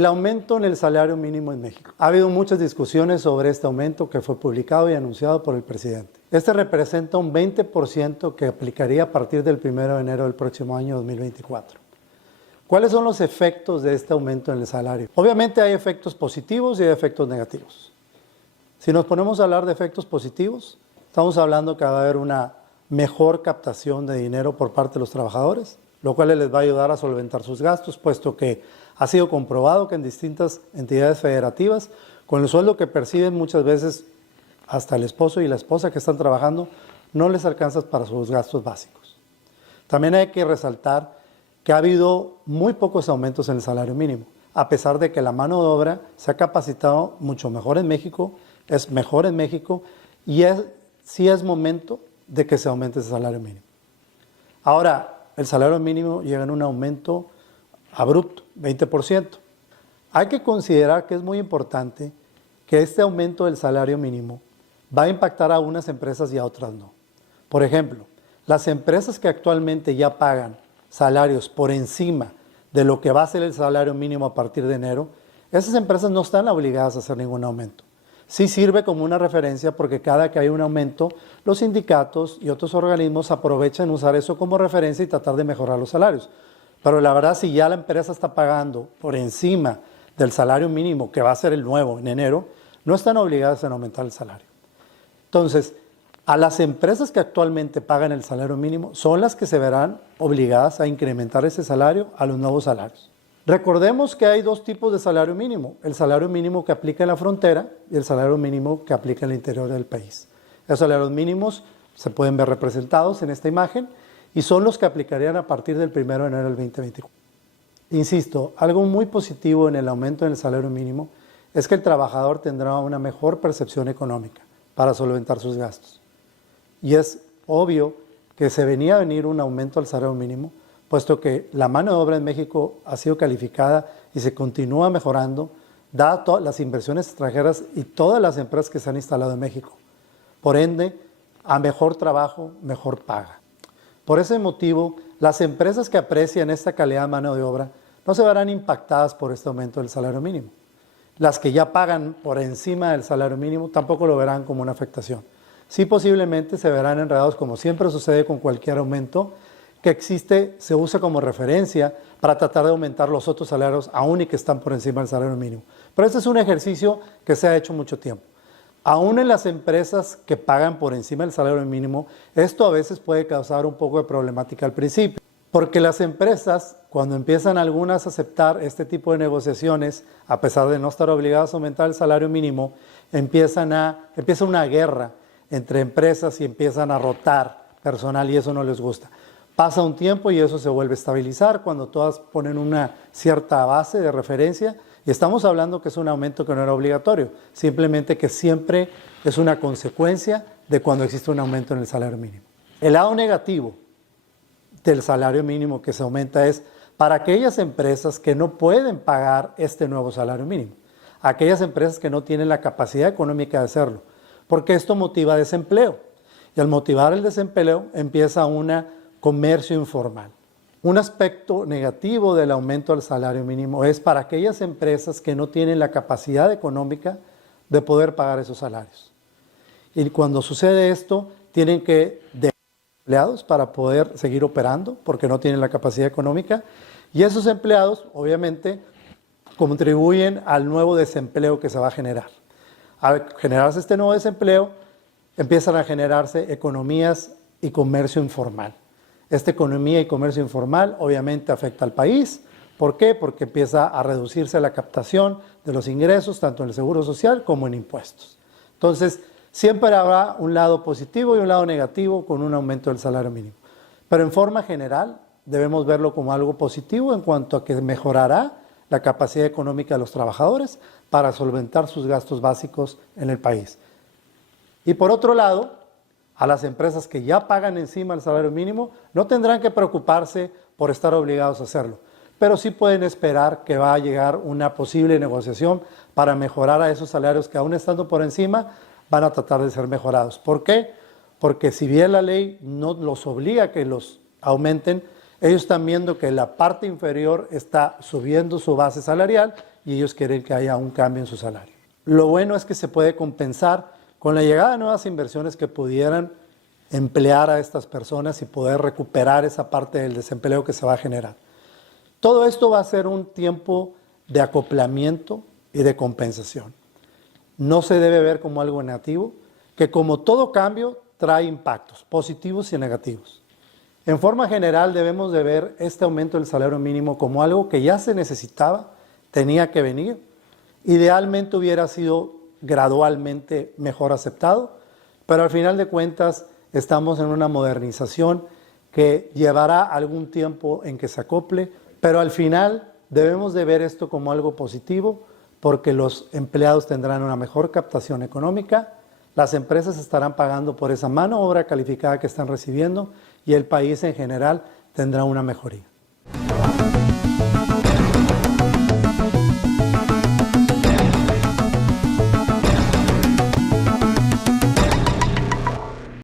El aumento en el salario mínimo en México. Ha habido muchas discusiones sobre este aumento que fue publicado y anunciado por el presidente. Este representa un 20% que aplicaría a partir del 1 de enero del próximo año 2024. ¿Cuáles son los efectos de este aumento en el salario? Obviamente hay efectos positivos y hay efectos negativos. Si nos ponemos a hablar de efectos positivos, estamos hablando que va a haber una mejor captación de dinero por parte de los trabajadores, lo cual les va a ayudar a solventar sus gastos, puesto que ha sido comprobado que en distintas entidades federativas, con el sueldo que perciben muchas veces hasta el esposo y la esposa que están trabajando, no les alcanza para sus gastos básicos. También hay que resaltar que ha habido muy pocos aumentos en el salario mínimo, a pesar de que la mano de obra se ha capacitado mucho mejor en México, es mejor en México y sí es momento de que se aumente ese salario mínimo. Ahora, el salario mínimo llega en un aumento abrupto, 20%. Hay que considerar que es muy importante que este aumento del salario mínimo va a impactar a unas empresas y a otras no. Por ejemplo, las empresas que actualmente ya pagan salarios por encima de lo que va a ser el salario mínimo a partir de enero, esas empresas no están obligadas a hacer ningún aumento. Sí sirve como una referencia porque cada que hay un aumento, los sindicatos y otros organismos aprovechan usar eso como referencia y tratar de mejorar los salarios. Pero la verdad, si ya la empresa está pagando por encima del salario mínimo, que va a ser el nuevo en enero, no están obligadas a aumentar el salario. Entonces, a las empresas que actualmente pagan el salario mínimo son las que se verán obligadas a incrementar ese salario a los nuevos salarios. Recordemos que hay dos tipos de salario mínimo, el salario mínimo que aplica en la frontera y el salario mínimo que aplica en el interior del país. Los salarios mínimos se pueden ver representados en esta imagen y son los que aplicarían a partir del 1 de enero del 2024. Insisto, algo muy positivo en el aumento en el salario mínimo es que el trabajador tendrá una mejor percepción económica para solventar sus gastos. Y es obvio que se venía a venir un aumento al salario mínimo, puesto que la mano de obra en México ha sido calificada y se continúa mejorando, dadas todas las inversiones extranjeras y todas las empresas que se han instalado en México. Por ende, a mejor trabajo, mejor paga. Por ese motivo, las empresas que aprecian esta calidad de mano de obra no se verán impactadas por este aumento del salario mínimo. Las que ya pagan por encima del salario mínimo tampoco lo verán como una afectación. Sí, posiblemente se verán enredados, como siempre sucede con cualquier aumento que existe, se usa como referencia para tratar de aumentar los otros salarios, aún y que están por encima del salario mínimo. Pero este es un ejercicio que se ha hecho mucho tiempo. Aún en las empresas que pagan por encima del salario mínimo, esto a veces puede causar un poco de problemática al principio. Porque las empresas, cuando empiezan algunas a aceptar este tipo de negociaciones, a pesar de no estar obligadas a aumentar el salario mínimo, empieza una guerra entre empresas y empiezan a rotar personal y eso no les gusta. Pasa un tiempo y eso se vuelve a estabilizar cuando todas ponen una cierta base de referencia y estamos hablando que es un aumento que no era obligatorio, simplemente que siempre es una consecuencia de cuando existe un aumento en el salario mínimo. El lado negativo del salario mínimo que se aumenta es para aquellas empresas que no pueden pagar este nuevo salario mínimo, aquellas empresas que no tienen la capacidad económica de hacerlo, porque esto motiva desempleo y al motivar el desempleo empieza un comercio informal. Un aspecto negativo del aumento del salario mínimo es para aquellas empresas que no tienen la capacidad económica de poder pagar esos salarios. Y cuando sucede esto, tienen que dejar empleados para poder seguir operando porque no tienen la capacidad económica y esos empleados obviamente contribuyen al nuevo desempleo que se va a generar. Al generarse este nuevo desempleo, empiezan a generarse economías y comercio informal. Esta economía y comercio informal obviamente afecta al país. ¿Por qué? Porque empieza a reducirse la captación de los ingresos, tanto en el seguro social como en impuestos. Entonces, siempre habrá un lado positivo y un lado negativo con un aumento del salario mínimo. Pero en forma general, debemos verlo como algo positivo en cuanto a que mejorará la capacidad económica de los trabajadores para solventar sus gastos básicos en el país. Y por otro lado, a las empresas que ya pagan encima el salario mínimo no tendrán que preocuparse por estar obligados a hacerlo, pero sí pueden esperar que va a llegar una posible negociación para mejorar a esos salarios que aún estando por encima van a tratar de ser mejorados. ¿Por qué? Porque si bien la ley no los obliga a que los aumenten, ellos están viendo que la parte inferior está subiendo su base salarial y ellos quieren que haya un cambio en su salario. Lo bueno es que se puede compensar con la llegada de nuevas inversiones que pudieran emplear a estas personas y poder recuperar esa parte del desempleo que se va a generar. Todo esto va a ser un tiempo de acoplamiento y de compensación. No se debe ver como algo negativo, que como todo cambio trae impactos positivos y negativos. En forma general debemos de ver este aumento del salario mínimo como algo que ya se necesitaba, tenía que venir. Idealmente hubiera sido gradualmente mejor aceptado, pero al final de cuentas estamos en una modernización que llevará algún tiempo en que se acople, pero al final debemos de ver esto como algo positivo porque los empleados tendrán una mejor captación económica, las empresas estarán pagando por esa mano de obra calificada que están recibiendo y el país en general tendrá una mejoría.